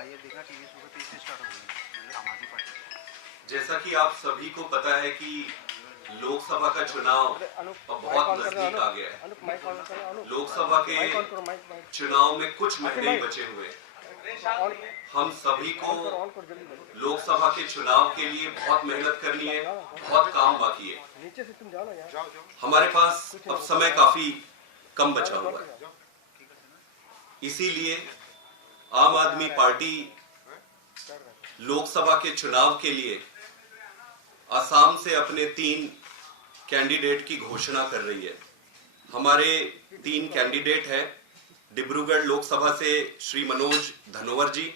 ये देखा टीवी सुबह 30 से स्टार्ट हो गई आम आदमी पार्टी। जैसा कि आप सभी को पता है कि लोकसभा का चुनाव बहुत नजदीक आ गया है। लोकसभा के चुनाव में कुछ महीने ही बचे हुए हैं। हम सभी को लोकसभा के चुनाव के लिए बहुत मेहनत करनी है, बहुत काम बाकी है। हमारे पास अब समय काफी कम बचा हुआ है। इसीलिए आम आदमी पार्टी लोकसभा के चुनाव के लिए असम से अपने 3 कैंडिडेट की घोषणा कर रही है। हमारे 3 कैंडिडेट हैं। डिब्रूगढ़ लोकसभा से श्री मनोज धनोवर जी,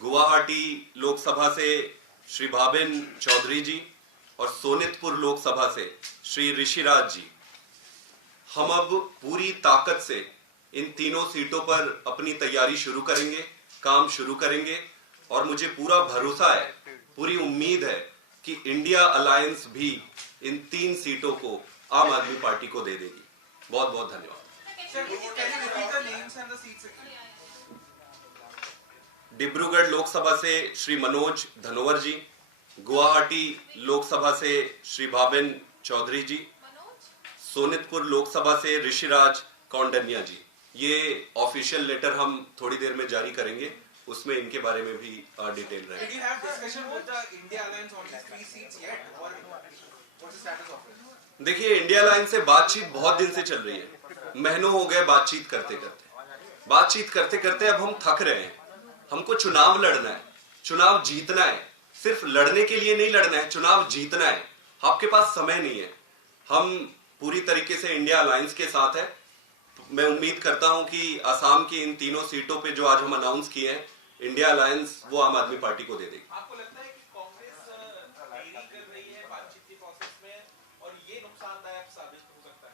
गुवाहाटी लोकसभा से श्री भाबिन चौधरी जी और सोनितपुर लोकसभा से श्री ऋषिराज जी। हम अब पूरी ताकत से इन तीनों सीटों पर अपनी तैयारी शुरू करेंगे, काम शुरू करेंगे और मुझे पूरा भरोसा है, पूरी उम्मीद है कि इंडिया अलायंस भी इन 3 सीटों को आम आदमी पार्टी को दे देगी। बहुत बहुत धन्यवाद। डिब्रूगढ़ लोकसभा से श्री मनोज धनोवर जी, गुवाहाटी लोकसभा से श्री भाबिन चौधरी जी, सोनितपुर लोकसभा से ऋषिराज कौंडन्या जी। ये ऑफिशियल लेटर हम थोड़ी देर में जारी करेंगे, उसमें इनके बारे में भी डिटेल रहेगी। देखिए, इंडिया अलायंस से बातचीत बहुत दिन से चल रही है। महीनों हो गए बातचीत करते करते अब हम थक रहे हैं। हमको चुनाव लड़ना है, चुनाव जीतना है। सिर्फ लड़ने के लिए नहीं लड़ना है, चुनाव जीतना है। आपके पास समय नहीं है। हम पूरी तरीके से इंडिया अलायंस के साथ है। मैं उम्मीद करता हूं कि असम की इन 3 सीटों पे जो आज हम अनाउंस किए हैं, इंडिया अलायंस वो आम आदमी पार्टी को दे देगी। आपको लगता है कि कांग्रेस देरी कर रही है बातचीत के प्रोसेस में और ये नुकसानदायक साबित हो सकता है?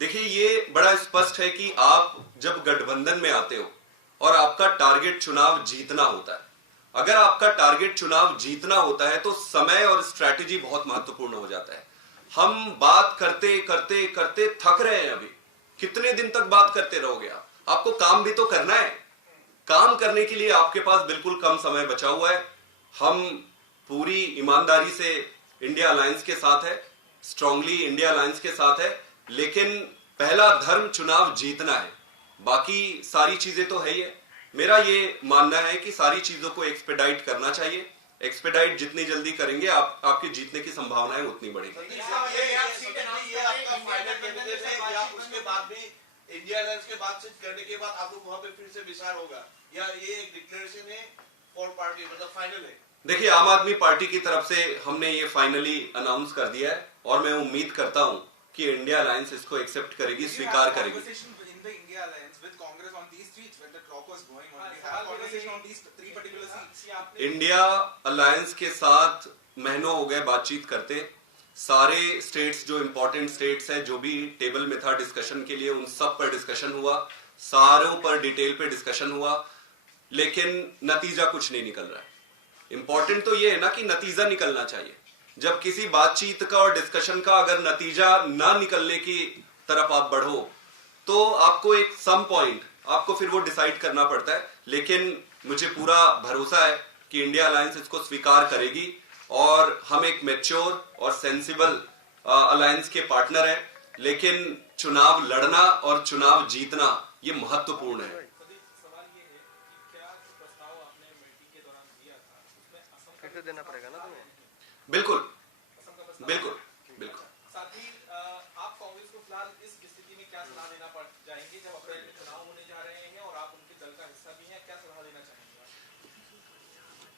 देखिए, ये बड़ा स्पष्ट है कि आप जब गठबंधन में आते हो और आपका टारगेट चुनाव जीतना होता है, अगर आपका टारगेट चुनाव जीतना होता है तो समय और स्ट्रैटेजी बहुत महत्वपूर्ण हो जाता है। हम बात करते करते करते थक रहे हैं। अभी कितने दिन तक बात करते रहोगे आप? आपको काम भी तो करना है। काम करने के लिए आपके पास बिल्कुल कम समय बचा हुआ है। हम पूरी ईमानदारी से इंडिया अलायंस के साथ है, स्ट्रांगली इंडिया अलायंस के साथ है, लेकिन पहला धर्म चुनाव जीतना है। बाकी सारी चीजें तो है ही है। मेरा ये मानना है कि सारी चीजों को एक्सपेडाइट करना चाहिए। एक्सपेडाइट जितनी जल्दी करेंगे आपके जीतने की संभावनाएं उतनी बढ़ेगी। उसके बाद भी इंडिया अलायंस के बातचीत करने के बाद आप लोग वहां पे फिर से विचार होगा या ये एक डिक्लेरेशन है फॉर पार्टी, मतलब फाइनल है? देखिए, आम आदमी पार्टी की तरफ से हमने ये फाइनली अनाउंस कर दिया है और मैं उम्मीद करता हूं कि इंडिया अलायंस इसको एक्सेप्ट करेगी, स्वीकार करेगी। इंडिया अलायंस के साथ महीनों हो गए बातचीत करते। सारे स्टेट्स जो इंपॉर्टेंट स्टेट्स हैं, जो भी टेबल में था डिस्कशन के लिए, उन सब पर डिस्कशन हुआ, सारों पर डिटेल पे डिस्कशन हुआ, लेकिन नतीजा कुछ नहीं निकल रहा है। इंपॉर्टेंट तो ये है ना कि नतीजा निकलना चाहिए। जब किसी बातचीत का और डिस्कशन का अगर नतीजा ना निकलने की तरफ आप बढ़ो तो आपको एक सम पॉइंट आपको फिर वो डिसाइड करना पड़ता है। लेकिन मुझे पूरा भरोसा है कि इंडिया अलायंस इसको स्वीकार करेगी और हम एक मैच्योर और सेंसिबल अलायंस के पार्टनर हैं। लेकिन चुनाव लड़ना और चुनाव जीतना ये महत्वपूर्ण है। देना पड़ेगा ना तुम्हें। बिल्कुल बिल्कुल बिल्कुल। साथ ही आप कांग्रेस को फिलहाल इस स्थिति में क्या सलाह देना चाहेंगे जब अप्रैल में चुनाव होने जा रहे हैं और आप उनके दल का हिस्सा भी हैं? क्या सलाह देना चाहेंगे?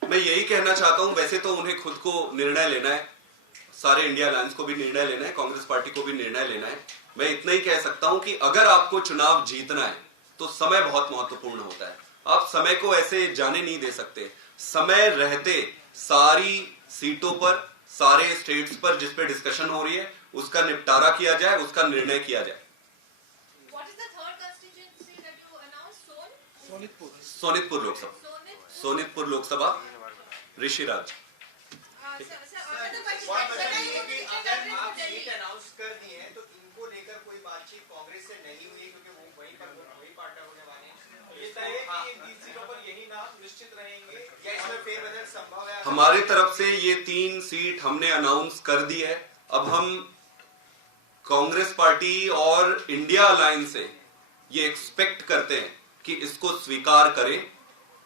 मैं यही कहना चाहता हूं, वैसे तो उन्हें खुद को निर्णय लेना है, सारे इंडिया अलायंस को भी निर्णय लेना है, कांग्रेस पार्टी को भी निर्णय लेना है। मैं इतना ही कह सकता हूं कि अगर आपको चुनाव जीतना है तो समय बहुत महत्वपूर्ण होता है। आप समय को ऐसे जाने नहीं दे सकते। समय रहते सारी सीटों पर, सारे स्टेट्स पर जिस पे डिस्कशन हो रही है उसका निपटारा किया जाए, उसका निर्णय किया जाए। सोनितपुर लोकसभा, सोनितपुर लोकसभा, ऋषिराज। अनाउंस कर दिए हैं तो इनको लेकर कोई बातचीत कांग्रेस से नहीं हुई क्योंकि वो वही पार्टनर होने वाले हैं। निश्चित है कि इन 3 सीटों पर यही नाम निश्चित रहेंगे या इसमें फेरबदल संभव है? हमारी तरफ से ये 3 सीट हमने अनाउंस कर दी है। अब हम कांग्रेस पार्टी और इंडिया अलायंस से ये एक्सपेक्ट करते हैं कि इसको स्वीकार करें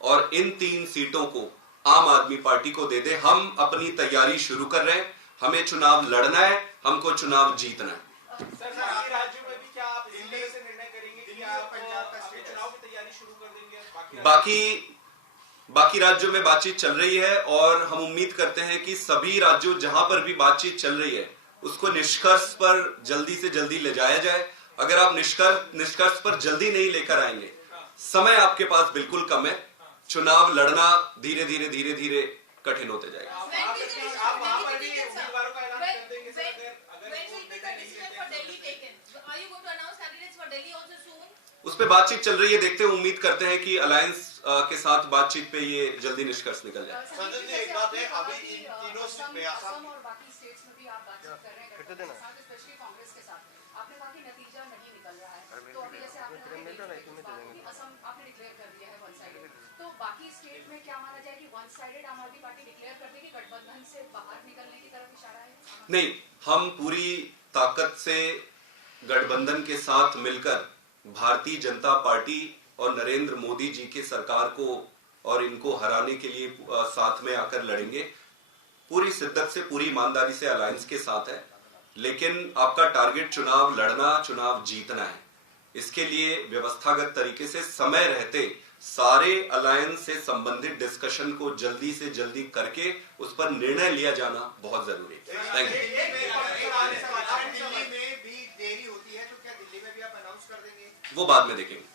और इन 3 सीटों को आम आदमी पार्टी को दे दे। हम अपनी तैयारी शुरू कर रहे हैं, हमें चुनाव लड़ना है, हमको चुनाव जीतना है। सर, बाकी राज्यों में भी क्या आप इस तरह से निर्णय करेंगे कि आप अपने चुनाव की तैयारी शुरू कर देंगे? बाकी राज्यों में बातचीत चल रही है और हम उम्मीद करते हैं कि सभी राज्यों जहां पर भी बातचीत चल रही है उसको निष्कर्ष पर जल्दी से जल्दी ले जाया जाए। अगर आप निष्कर्ष पर जल्दी नहीं लेकर आएंगे, समय आपके पास बिल्कुल कम है, चुनाव लड़ना धीरे धीरे कठिन होते जाएगा। आप वहां पर भी उम्मीदवारों का ऐलान कर देंगे सर? उस पे बातचीत चल रही है, देखते हैं, उम्मीद करते हैं कि अलायंस के साथ बातचीत पे ये जल्दी निष्कर्ष निकल जाए। संजय जी, एक बात है, अभी इन तीनों असम और बाकी स्टेट्स में भी आप बातचीत कर रहे हैं गठबंधन के साथ, स्पेशली कांग्रेस के साथ। आपने कहा कि नतीजा नहीं निकल रहा है, तो अभी जैसे आपने असम आपने डिक्लेयर कर दिया है वन साइडेड, तो बाकी स्टेट में क्या माना जाए कि वन साइडेड आम आदमी पार्टी डिक्लेयर कर देगी, गठबंधन से बाहर निकलने की तरफ इशारा है? नहीं, हम पूरी ताकत से गठबंधन के साथ मिलकर भारतीय जनता पार्टी और नरेंद्र मोदी जी की सरकार को और इनको हराने के लिए साथ में आकर लड़ेंगे। पूरी शिद्दत से, पूरी ईमानदारी से अलायंस के साथ है, लेकिन आपका टारगेट चुनाव लड़ना, चुनाव जीतना है। इसके लिए व्यवस्थागत तरीके से समय रहते सारे अलायंस से संबंधित डिस्कशन को जल्दी से जल्दी करके उस पर निर्णय लिया जाना बहुत जरूरी है। Thank you. दिल्ली में भी देरी होती है, तो क्या दिल्ली में भी आप अनाउंस कर देंगे? वो बाद में देखेंगे।